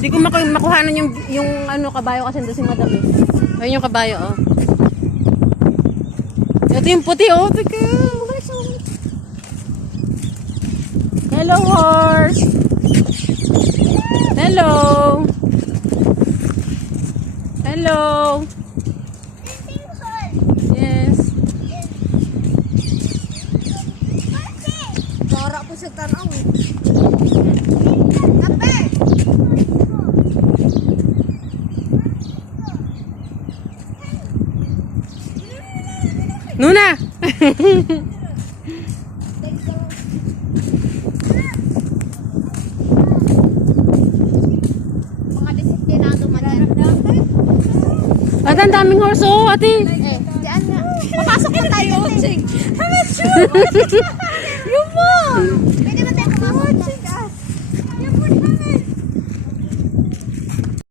Hindi ko makuhanan yung ano, kabayo kasi doon si madam eh. Ayun yung kabayo, oh. Ito yung puti, oh. Teka. Hello, horse. Hello. Hello. Yes. Para po sa tanaw eh. Kape! Nuna! Mga disiplinado man. At ang daming horse, oh, ate. Diyan nga. Papasok na tayo. I'm not sure.